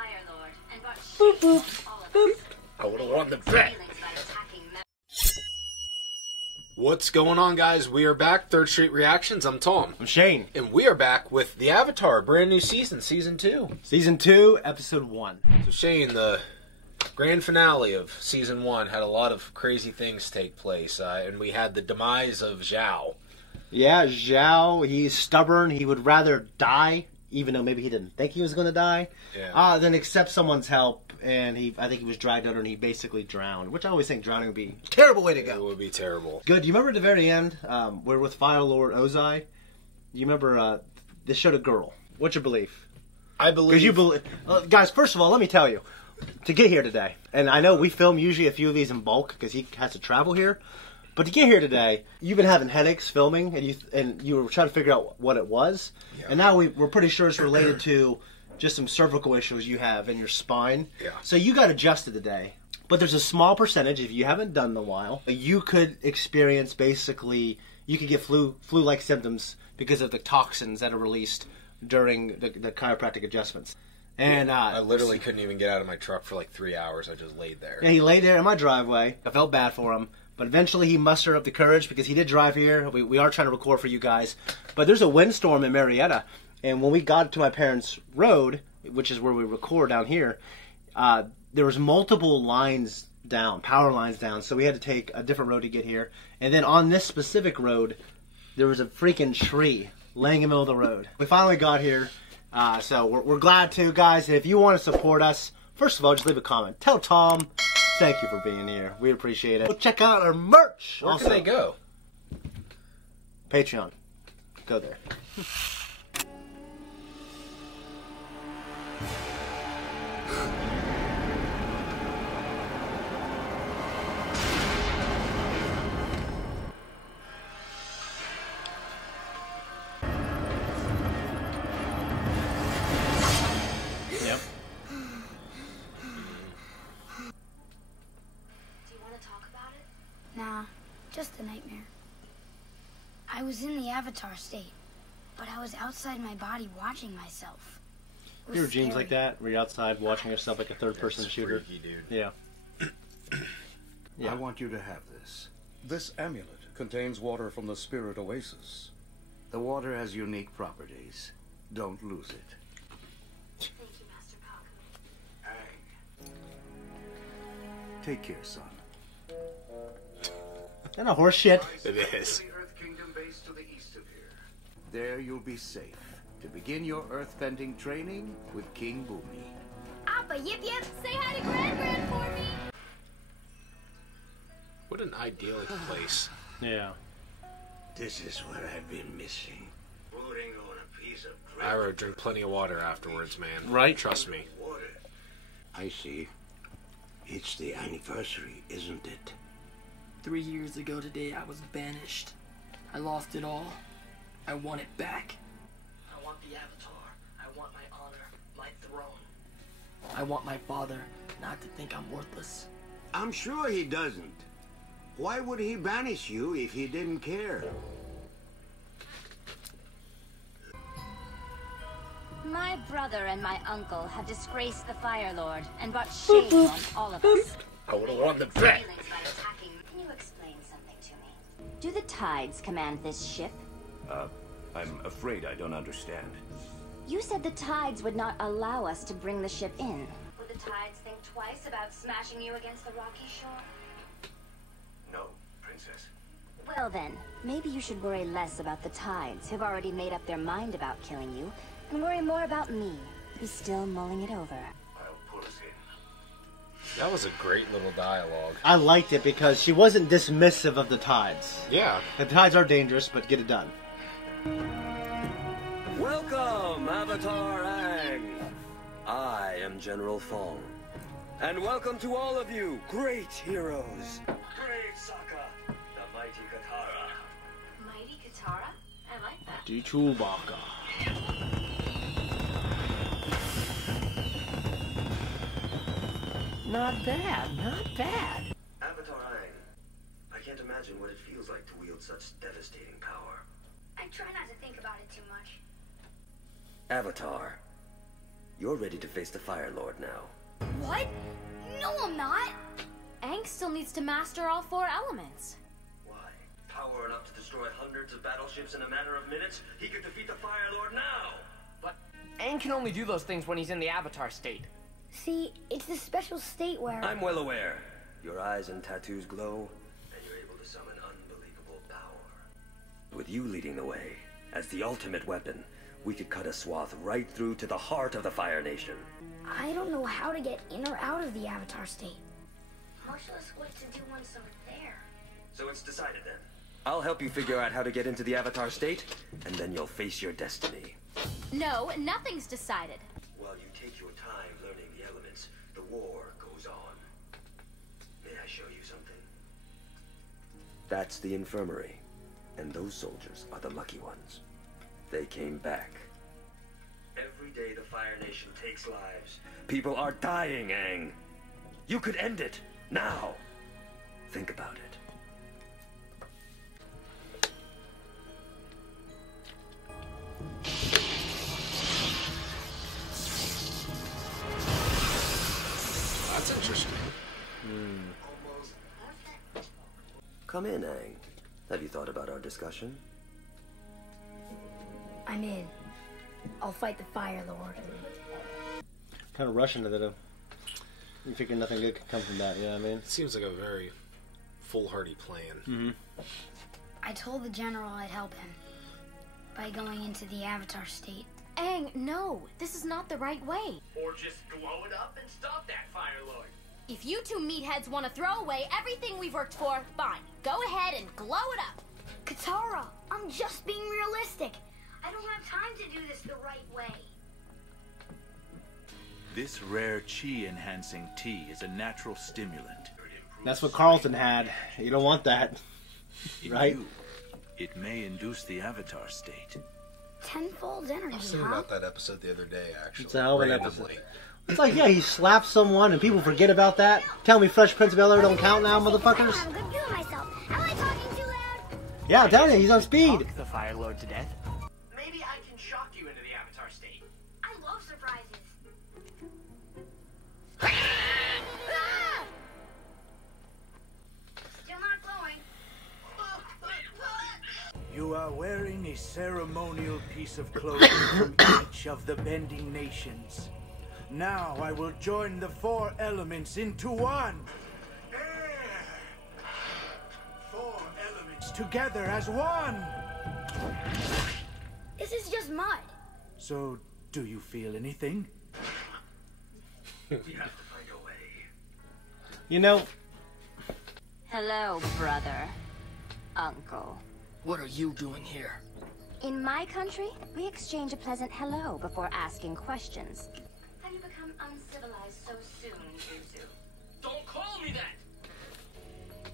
Fire Lord and brought shame on all of us. I would have won the bet. What's going on, guys? We are back. Third Street Reactions. I'm Tom. I'm Shane. And we are back with The Avatar, brand new season, Season 2. Season 2, Episode 1. So Shane, the grand finale of Season 1 had a lot of crazy things take place. And we had the demise of Zhao. Yeah, Zhao, he's stubborn. He would rather die, even though maybe he didn't think he was going to die, than accept somee's help. And I think he was dragged under and he basically drowned, which I always think drowning would be a terrible way to go. It would be terrible. Good. Do you remember at the very end, we're with Fire Lord Ozai? You remember, this showed a girl. What's your belief? I believe... Because you believe... guys, first of all, let me tell you, to get here today, and I know we film usually a few of these in bulk because he has to travel here, but to get here today, you've been having headaches filming, and you were trying to figure out what it was, and now we're pretty sure it's related to just some cervical issues you have in your spine. Yeah. So you got adjusted today. But there's a small percentage, if you haven't done in a while, you could experience basically, you could get flu-like symptoms because of the toxins that are released during the chiropractic adjustments. And I literally couldn't even get out of my truck for like 3 hours. I just laid there. Yeah, he laid there in my driveway. I felt bad for him. But eventually he mustered up the courage because he did drive here. We are trying to record for you guys. But there's a windstorm in Marietta. And when we got to my parents' road, which is where we record down here, there was multiple lines down, power lines down. So we had to take a different road to get here. And then on this specific road, there was a freaking tree laying in the middle of the road. We finally got here. So we're glad to, guys. And if you want to support us, first of all, just leave a comment. Tell Tom, thank you for being here. We appreciate it. Go check out our merch. Where can they go? Patreon. Go there. Nah, just a nightmare. I was in the Avatar state, but I was outside my body watching myself. You ever dreams like that, where you're outside watching yourself like a third-person shooter? Freaky, dude. Yeah. I want you to have this. This amulet contains water from the Spirit Oasis. The water has unique properties. Don't lose it. Thank you, Master Paku. Aang. Take care, son. And a horse shit. It is. The Earth Kingdom base to the east of here. There you'll be safe to begin your earthbending training with King Boomy. Appa, yip yip, say hi to Gran for me. What an idyllic place. Yeah. This is what I've been missing. Brooding on a piece of Ira, drink plenty of water afterwards, man. Right? Trust me. water. I see. It's the anniversary, isn't it? 3 years ago today, I was banished. I lost it all. I want it back. I want the Avatar. I want my honor, my throne. I want my father not to think I'm worthless. I'm sure he doesn't. Why would he banish you if he didn't care? My brother and my uncle have disgraced the Fire Lord and brought shame on all of us. I would have won the bet. Can you explain something to me? Do the tides command this ship? I'm afraid I don't understand. You said the tides would not allow us to bring the ship in. Would the tides think twice about smashing you against the rocky shore? No, Princess. Well then, maybe you should worry less about the tides, who've already made up their mind about killing you, and worry more about me, who's still mulling it over. I'll pull us in. That was a great little dialogue. I liked it because she wasn't dismissive of the tides. Yeah. The tides are dangerous, but get it done. Welcome, Avatar Aang. I am General Fong. And welcome to all of you, great heroes. Great Sokka, the mighty Katara. Mighty Katara? I like that. The Chewbacca. Not bad, not bad. Avatar Aang, I can't imagine what it feels like to wield such devastating power. I try not to think about it too much. Avatar, You're ready to face the Fire Lord now. What? No, I'm not. Aang still needs to master all 4 elements. Why? Power enough to destroy hundreds of battleships in a matter of minutes? He could defeat the Fire Lord now! But Aang can only do those things when he's in the Avatar state. See, it's the special state where... I'm well aware. Your eyes and tattoos glow, and you're able to summon unbelievable power. With you leading the way, as the ultimate weapon, we could cut a swath right through to the heart of the Fire Nation. I don't know how to get in or out of the Avatar state. Most of us wait to do once over there. So it's decided then. I'll help you figure out how to get into the Avatar state, and then you'll face your destiny. No, nothing's decided. While you take your time learning the elements, the war goes on. May I show you something? That's the infirmary, and those soldiers are the lucky ones. They came back. Every day the Fire Nation takes lives. People are dying, Aang. You could end it, now. Think about it. That's interesting. Come in, Aang. Have you thought about our discussion? I'm in. I'll fight the Fire Lord. Kind of rushing to it. You figure nothing good can come from that, you know what I mean? Seems like a very foolhardy plan. Mm-hmm. I told the general I'd help him by going into the Avatar state. Aang, no, this is not the right way. Or just blow it up and stop that Fire Lord. If you 2 meatheads want to throw away everything we've worked for, fine. Go ahead and glow it up. Katara, I'm just being realistic. I don't have time to do this the right way. This rare chi-enhancing tea is a natural stimulant. That's what Carlton had. You don't want that. In Right? you, it may induce the Avatar state. Tenfold energy, I was thinking huh? about that episode the other day, actually. It's a hell of an randomly. episode. It's like, yeah, he slaps someone and people forget about that. Tell me Fresh Prince of Bel-Air don't count now, motherfuckers? I'm good feeling myself. Am I talking too loud? Yeah, I'm telling you, he's on speed. Knock the Fire Lord to death. Maybe I can shock you into the Avatar state. I love surprises. Still not glowing. You are wearing a ceremonial piece of clothing from each of the bending nations. Now I will join the 4 elements into one. 4 elements together as one. This is just mud. So, do you feel anything? We have to find a way. You know, Hello, brother. Uncle. What are you doing here? In my country, we exchange a pleasant hello before asking questions. Have you become uncivilized so soon, Yuzu? Don't call me that!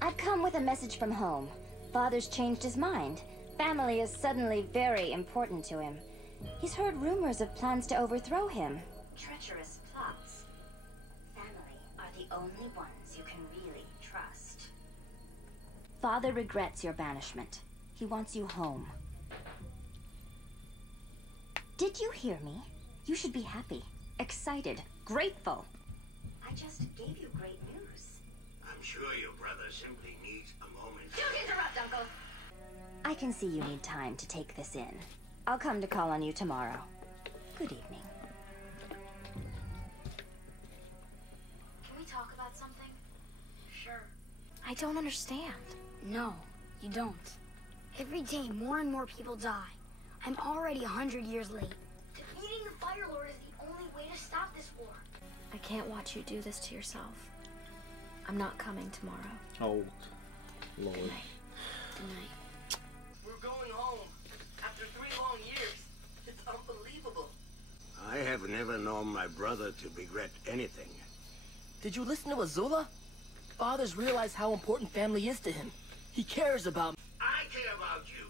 I've come with a message from home. Father's changed his mind. Family is suddenly very important to him. He's heard rumors of plans to overthrow him. Treacherous plots. Family are the only ones you can really trust. Father regrets your banishment. He wants you home. Did you hear me? You should be happy, excited, grateful. I just gave you great news. I'm sure your brother simply needs a moment. Don't interrupt, Uncle! I can see you need time to take this in. I'll come to call on you tomorrow. Good evening. Can we talk about something? Sure. I don't understand. No, you don't. Every day, more and more people die. I'm already 100 years late. Defeating the Fire Lord is the only way to stop this war. I can't watch you do this to yourself. I'm not coming tomorrow. oh, Lord. Good night. We're going home. After 3 long years. It's unbelievable. I have never known my brother to regret anything. Did you listen to Azula? Fathers realize how important family is to him. He cares about me. I care about you.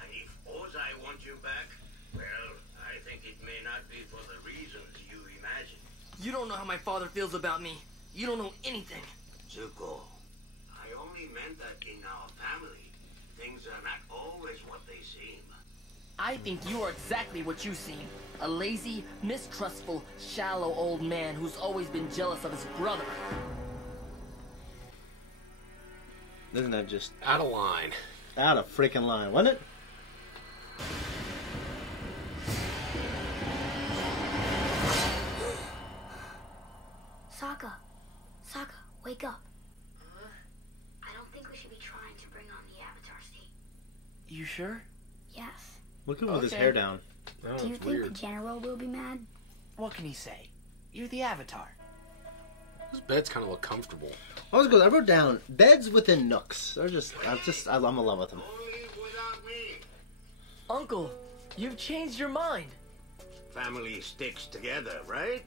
And if Ozai wants you back, well, I think it may not be for the reasons you imagine. You don't know how my father feels about me. You don't know anything. Zuko, I only meant that in our family, things are not always what they seem. I think you are exactly what you seem. A lazy, mistrustful, shallow old man who's always been jealous of his brother. Isn't that just... Out of line. Out of freaking line, wasn't it? Sokka, wake up. I don't think we should be trying to bring on the Avatar state. You sure? Yes. Look at him with his hair down. Do you think weird. the general will be mad? What can he say? You're the Avatar. Those beds kind of look comfortable. I wrote down beds within nooks. I'm in love with them. Uncle, you've changed your mind. Family sticks together, right?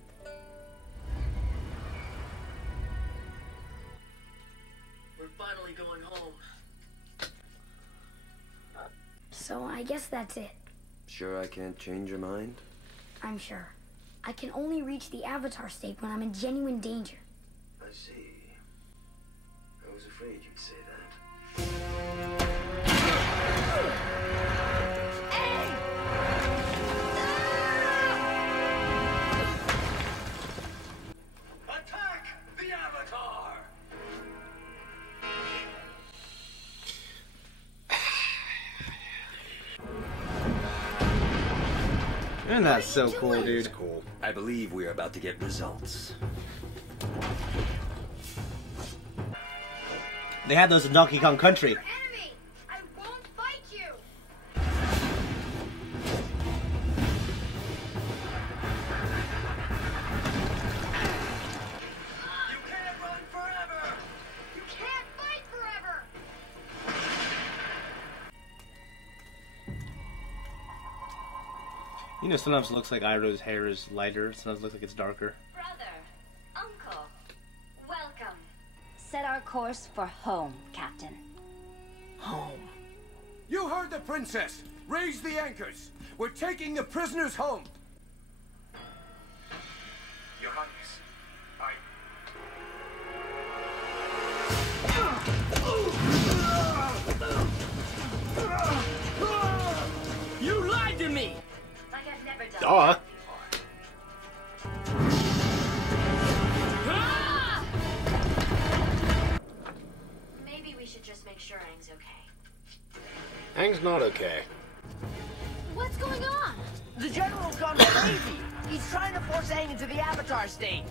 We're finally going home. So I guess that's it. Sure I can't change your mind? I'm sure. I can only reach the Avatar state when I'm in genuine danger. I see. I was afraid you'd say that. Attack the Avatar! And that's so cool, dude. It's cool. I believe we are about to get results. They had those in Donkey Kong Country. Enemy! I won't fight you! You can't run forever! You can't fight forever! You know, sometimes it looks like Iroh's hair is lighter. Sometimes it looks like it's darker. Brother, uncle, welcome. Set our course for home, Captain. Home. You heard the princess. Raise the anchors. We're taking the prisoners home. Your Highness, You lied to me! Like I've never done Duh. Ah! Maybe we should just make sure Aang's okay. Aang's not okay. What's going on? The general's gone crazy. He's trying to force Aang into the Avatar state.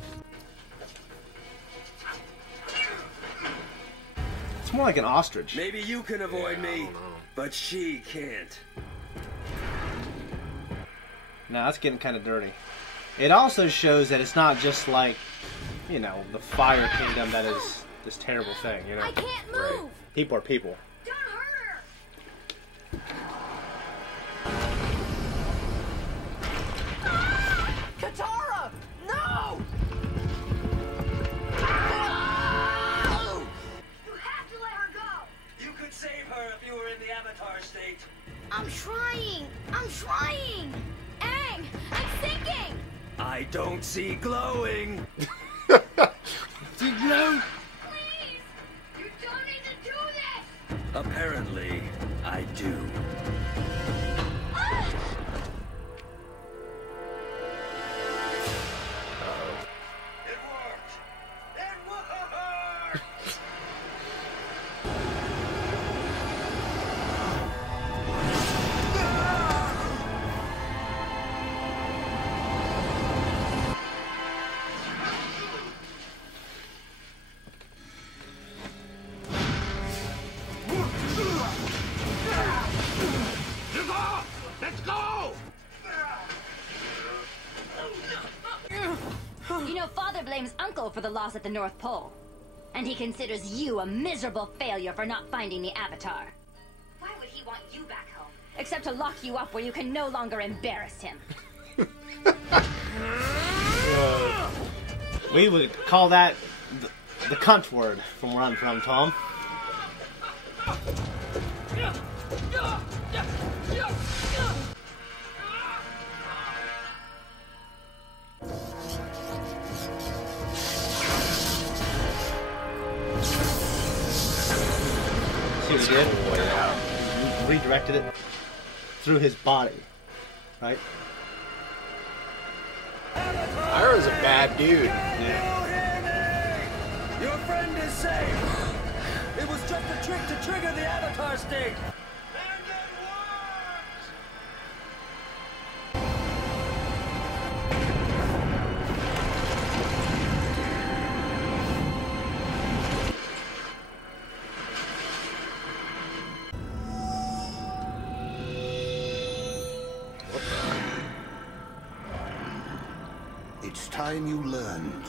It's more like an ostrich. Maybe you can avoid I me, don't know. but she can't. No, that's getting kind of dirty. It also shows that it's not just like, you know, the Fire Kingdom that is this terrible thing, you know? I can't move! People are people. Don't hurt her! Katara! No! You have to let her go! you could save her if you were in the Avatar state. I'm trying! Aang! I'm sinking! I don't see glowing. Please! You don't need to do this! Apparently, I do. It worked! It worked! Let's go! You know, Father blames Uncle for the loss at the North Pole. And he considers you a miserable failure for not finding the Avatar. Why would he want you back home? Except to lock you up where you can no longer embarrass him. We would call that the cunt word from where I'm from, Tom. See what he did? Redirected it. through his body, right? Iroh's a bad dude. Your friend is safe! It was just a trick to trigger the Avatar state! It's time you learned.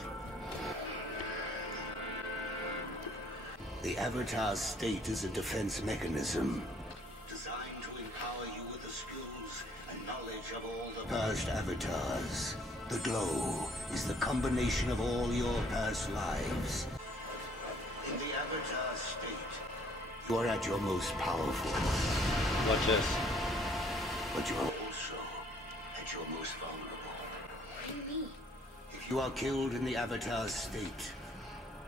The Avatar state is a defense mechanism designed to empower you with the skills and knowledge of all the past avatars. The glow is the combination of all your past lives. In the Avatar state, you are at your most powerful. Watch this. But you are also at your most vulnerable. What do you mean? If you are killed in the Avatar state,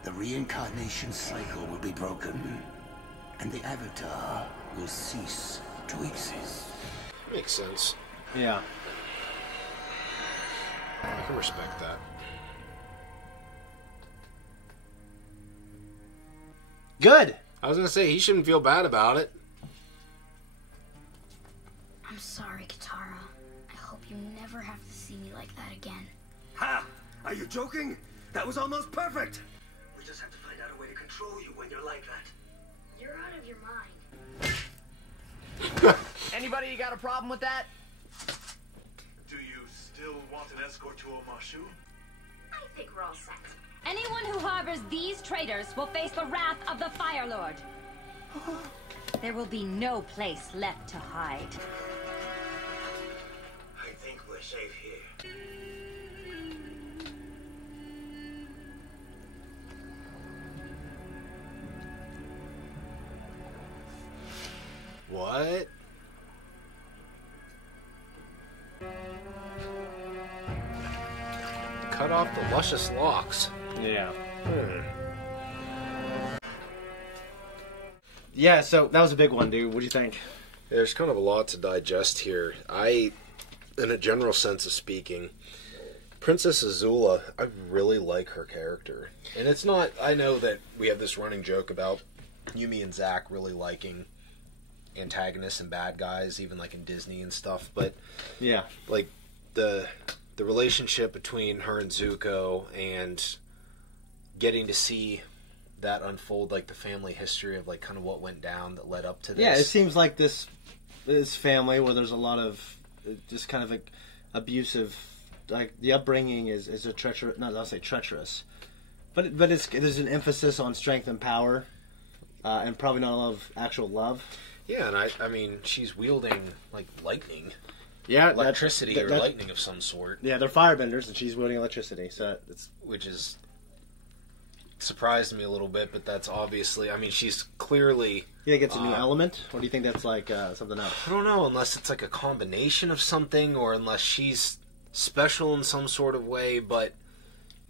the reincarnation cycle will be broken, and the Avatar will cease to exist. Makes sense. Yeah. I can respect that. Good! I was gonna say, he shouldn't feel bad about it. I'm sorry, Katara. I hope you never have to see me like that again. Ha! Are you joking? That was almost perfect! We just have to find out a way to control you when you're like that. You're out of your mind. Anybody got a problem with that? Do you still want an escort to Omashu? I think we're all set. Anyone who harbors these traitors will face the wrath of the Fire Lord. There will be no place left to hide. I think we're safe here. What? Cut off the luscious locks. Yeah. Yeah, so that was a big one, dude. What do you think? There's kind of a lot to digest here. In a general sense of speaking, Princess Azula, I really like her character. And it's not, I know that we have this running joke about Yumi and Zack really liking antagonists and bad guys, even like in Disney and stuff, but yeah, like the relationship between her and Zuko and getting to see that unfold, like the family history of like kind of what went down that led up to this. Yeah, it seems like this family where there's a lot of just kind of like abusive, like the upbringing is a treacherous, not I'll say treacherous, but there's an emphasis on strength and power, and probably not a lot of actual love. Yeah, and I mean, she's wielding, like, lightning. Yeah. Electricity or lightning of some sort. Yeah, they're firebenders, and she's wielding electricity, so it's... Which is... surprised me a little bit, but that's obviously... I mean, she's clearly... Yeah, it gets a new element? Or do you think that's, like, something else? I don't know, unless it's, like, a combination of something, or unless she's special in some sort of way, but...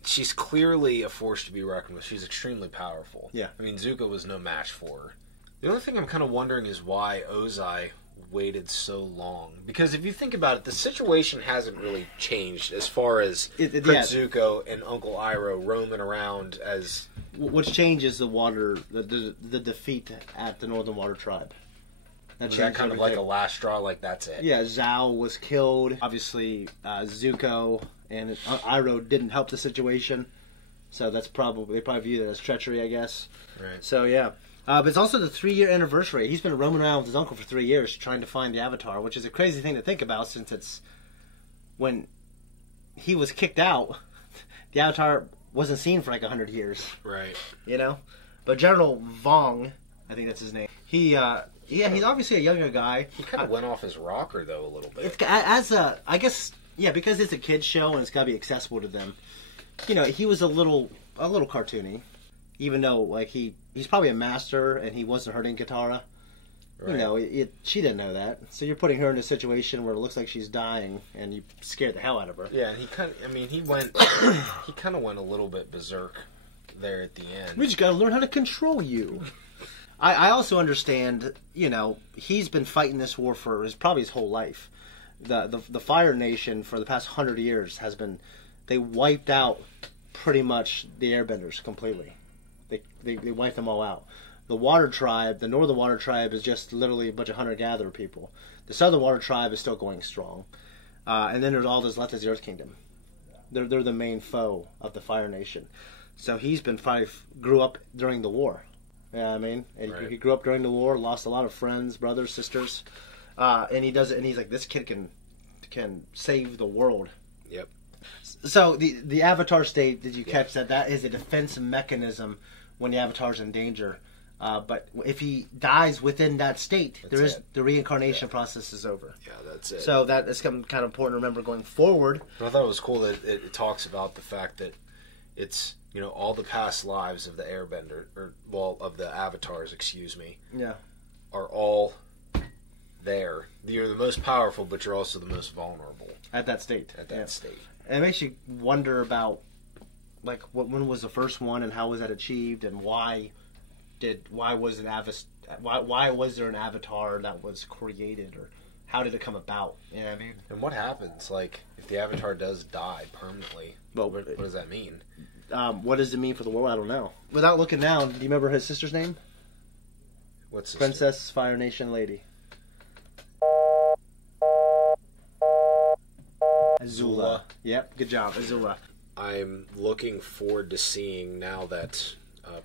She's clearly a force to be reckoned with. She's extremely powerful. Yeah. I mean, Zuko was no match for her. The only thing I'm kind of wondering is why Ozai waited so long. Because if you think about it, the situation hasn't really changed as far as Prince Zuko and Uncle Iroh roaming around as... What's changed is the water, the defeat at the Northern Water Tribe. That kind of like a last straw, like that's it. Yeah, Zhao was killed. Obviously, Zuko and Iroh didn't help the situation. So that's probably, they probably view that as treachery, I guess. Right. So, yeah. But it's also the 3-year anniversary. He's been roaming around with his uncle for 3 years trying to find the Avatar, which is a crazy thing to think about since it's when he was kicked out, the Avatar wasn't seen for like 100 years. Right. You know? But General Vong, I think that's his name, he's obviously a younger guy. He kind of went off his rocker, though, a little bit. I guess, because it's a kid's show and it's got to be accessible to them, you know, he was a little cartoony. Even though, like, he's probably a master and he wasn't hurting Katara. Right. You know, she didn't know that. So you're putting her in a situation where it looks like she's dying and you scared the hell out of her. Yeah, and he kind of went a little bit berserk there at the end. We just got to learn how to control you. I also understand, you know, he's been fighting this war for probably his whole life. The Fire Nation for the past 100 years has been, they wiped out pretty much the Airbenders completely. They wiped them all out. The Water Tribe, the Northern Water Tribe, is just literally a bunch of hunter-gatherer people. The Southern Water Tribe is still going strong. And then there's all that's left is the Earth Kingdom. They're the main foe of the Fire Nation. So he's been grew up during the war. You know what I mean? And Right. he grew up during the war, lost a lot of friends, brothers, sisters. And he does it, and he's like, this kid can save the world. Yep. So the Avatar state, did you catch that? That is a defense mechanism when the Avatar's in danger. But if he dies within that state, the reincarnation process is over. Yeah, that's it. So that is kind of important to remember going forward. I thought it was cool that it talks about the fact that it's, you know, all the past lives of the Airbender, of the Avatars, excuse me, Yeah. are all there. You're the most powerful, but you're also the most vulnerable. At that state. At that state. And it makes you wonder about, like, when was the first one and how was that achieved, and why was there an Avatar that was created, or how did it come about? You know what I mean? And what happens, like, if the Avatar does die permanently? Well, what does that mean? What does it mean for the world? I don't know. Without looking down, do you remember his sister's name? What's his Princess Fire Nation Lady. Azula. Yep, good job, Azula. I'm looking forward to seeing, now that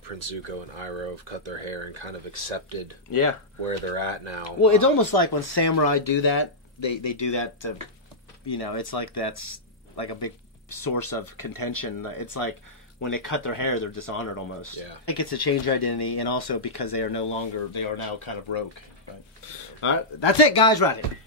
Prince Zuko and Iroh have cut their hair and kind of accepted where they're at now. Well, it's almost like when samurai do that, they do that to, you know, it's like that's like a big source of contention. It's like when they cut their hair, they're dishonored almost. Yeah. I think it's a change identity, and also because they are now kind of rogue. Right. All right, that's it, guys. Right here.